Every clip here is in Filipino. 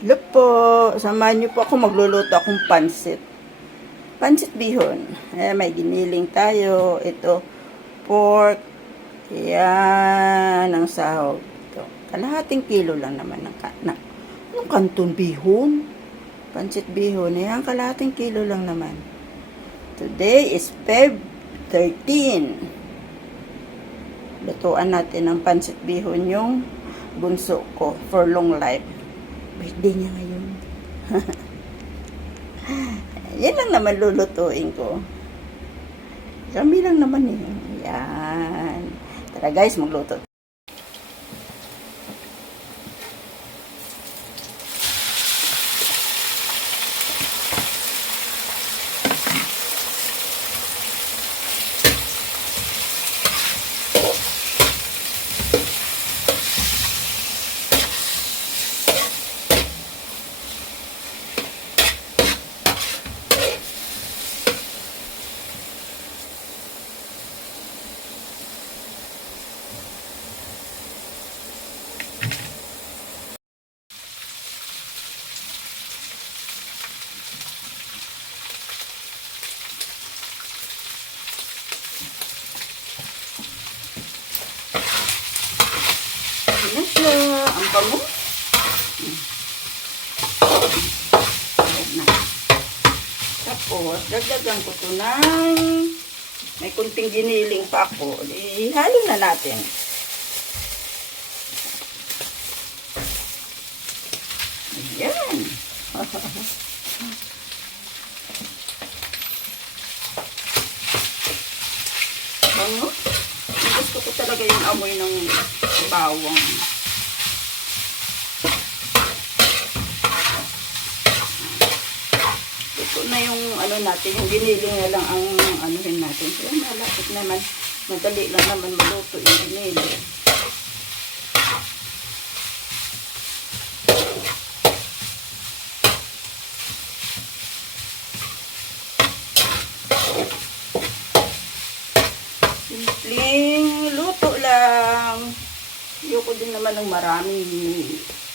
Hello po, samahan niyo po ako magluluto akong pansit. Pansit bihon. Eh, may giniling tayo. Ito, pork. Yan, ang sahog. Ito, kalahating kilo lang naman ng ka- na, anong kanton bihon? Pansit bihon. Yan, kalahating kilo lang naman. Today is Feb 13. Lutuan natin ng pansit bihon yung bunso ko for long life. Birthday niya ngayon. Yan lang naman lulutuin ko. Kami lang naman eh. Yan. Tara guys, magluto. Ano siya? Ang bango. Hmm. Ayan na. Tapos, dagdagan ko to ng may kunting giniling pa ako. Ihalo na natin. Ayan. Bango. Gusto ko talaga yung amoy ng bawang. Ito na yung ano natin, yung giniling na lang ang anuhin natin. Kaya malapit naman, madali lang naman maluto yung giniling. Simpleng luto lang. Ayoko din naman ng maraming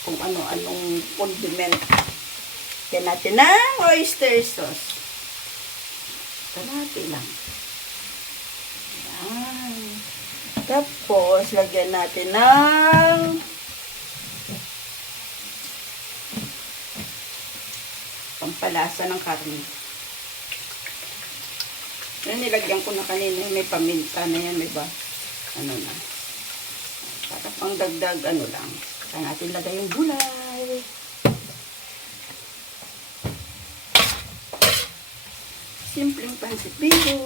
kung ano-anong condiment. Kaya natin ng oyster sauce. Kalati lang. Yan. Tapos, lagyan natin ng pampalasa ng karne. Yan, nilagyan ko na kanina. May paminta na yan, diba? Ano na. Para pang dagdag, ano lang. Saka natin lagay yung gulay. Simpleng pansit bihon.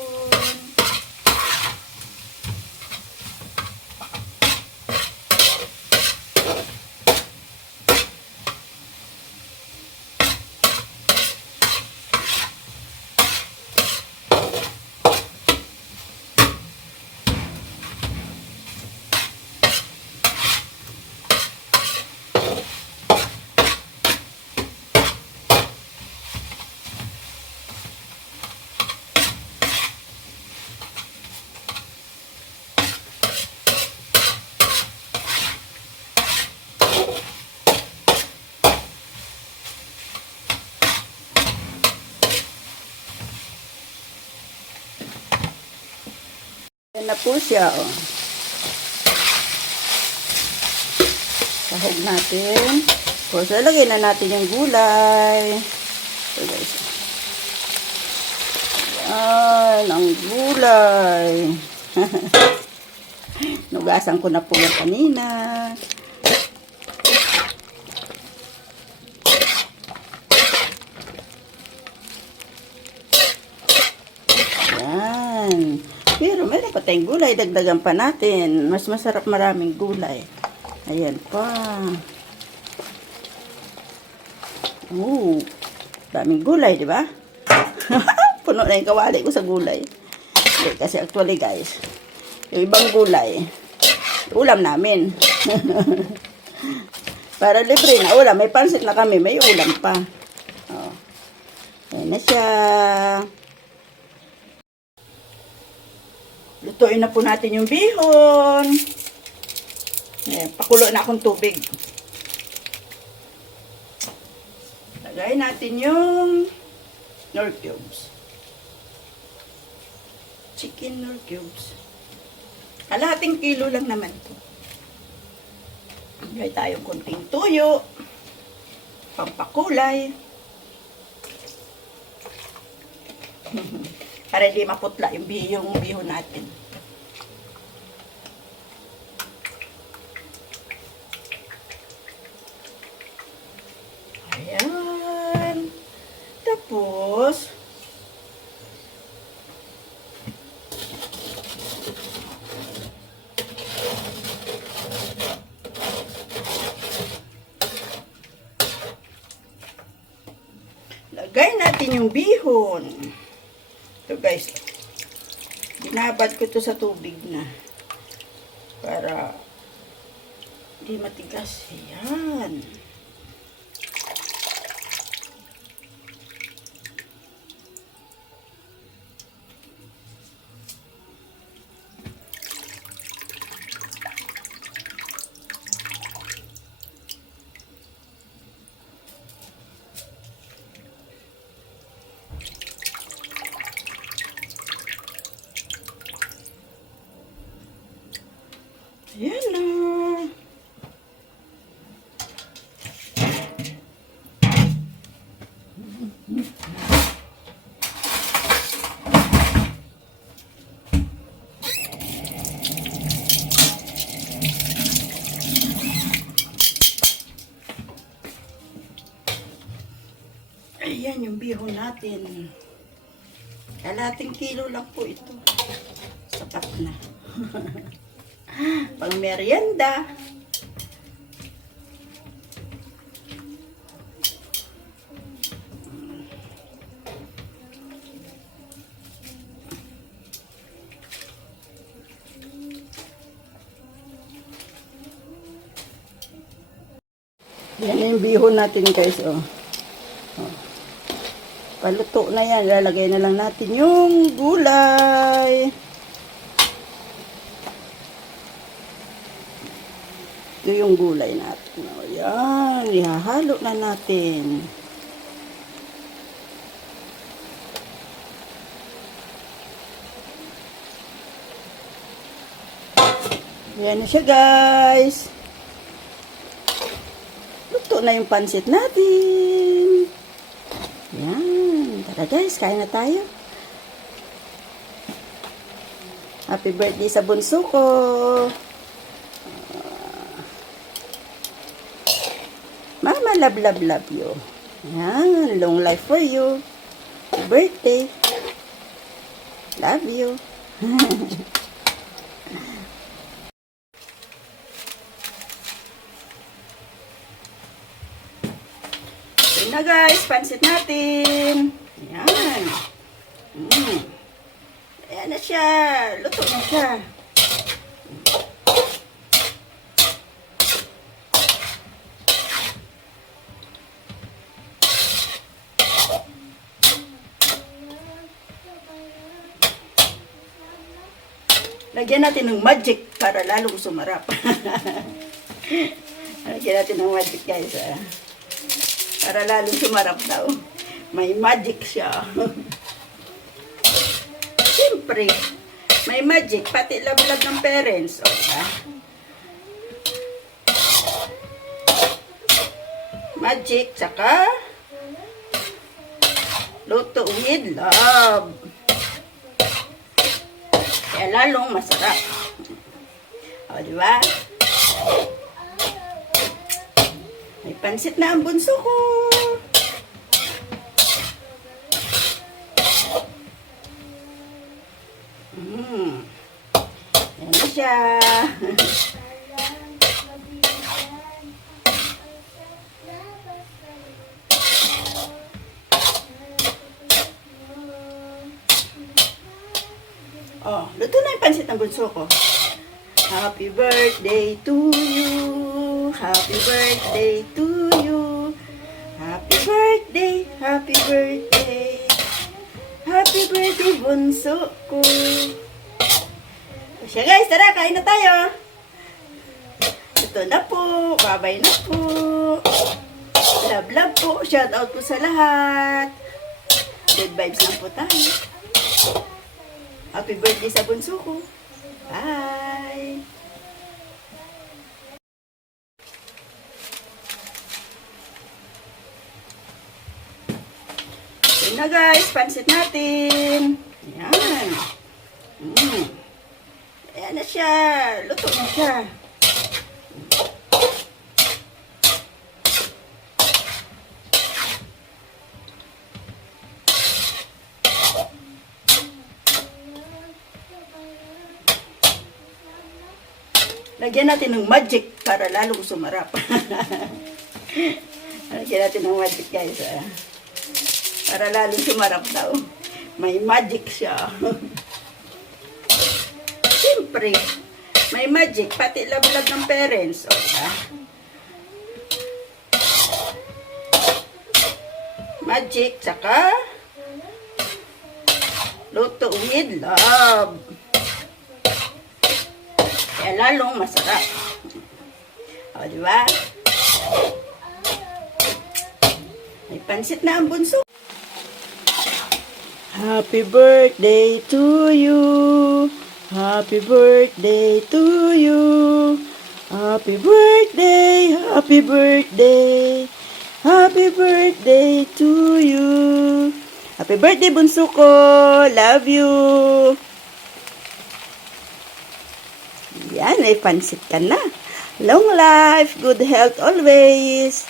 Yan na po siya, oh. Sahog natin. Tapos, lalagay na natin yung gulay. So, guys. Yan, ang gulay. Nugasan ko na po yan kanina. Pa tayong gulay. Dagdagan pa natin. Mas masarap maraming gulay. Ayan pa. Oo. Daming gulay, di ba? Puno na yung kawali ko sa gulay. Okay, kasi actually guys, yung ibang gulay, ulam namin. Para libre na ulam. May pansit na kami, may ulam pa. Oh. Ayan na siya. Lutuin na po natin yung bihon. Eh, pakulo na akong tubig. Lagay natin yung nor cubes. Chicken nor cubes. Kalahating kilo lang naman to. Lagay tayong konting tuyo. Pampakulay. Para hindi maputla yung, bi- yung bihon natin. Ayan. Tapos, lagay natin yung bihon. Ito guys, binabad ko to sa tubig na para hindi matigas. Ayan. Ayan na. Bihon natin. Kalating kilo lang po ito. Sapat na. Pang merienda. Yan yung bihon natin guys. Oh. Paluto na yan. Lalagay na lang natin yung gulay. Ito yung gulay natin. O. Ihahalo na natin. Yan na siya, guys. Luto na yung pansit natin. Yan. Tara, guys. Kain na tayo. Happy birthday sa bunso ko. Mama, love, love, love you. Yan, long life for you. Happy birthday. Love you. guys, pansit natin. Yan. Mm. Ayan na siya. Luto na siya. Lagyan natin ng magic para lalong sumarap. Lagyan natin ng magic guys. Ah. Para lalong sumarap daw. May magic siya. Siyempre, may magic. Pati love-love ng parents. O, diba? Magic, tsaka luto with love. Kaya lalong masarap. O, di ba? May pansit na ang bunso ko. Mm. Yan na siya. Oh, luto na yung pansit ng bunso ko. Happy birthday to you. Happy birthday to you. Happy birthday, happy birthday. Happy birthday, bunso ko. O siya guys, tara, kain na tayo. Ito na po. Babay na po. Love, Love, po. Shout out po sa lahat. Good vibes lang po tayo. Happy birthday sa bunso ko. Bye! Yun na guys, pansit natin. Yan. Mm. Ayan na siya. Luto na siya. Lagyan natin ng magic para lalong sumarap. Lagyan natin ng magic guys. Ah. Para lalong sumarap daw. May magic siya. Siyempre, may magic. Pati love-love ng parents. O, diba? Magic, tsaka luto with love. Kaya lalong masarap. O, di ba? May pansit na ang bunso. Happy birthday to you. Happy birthday to you. Happy birthday, happy birthday. Happy birthday to you. Happy birthday, bunso ko. Love you. Yan, may pansit ka na. Long life, good health always.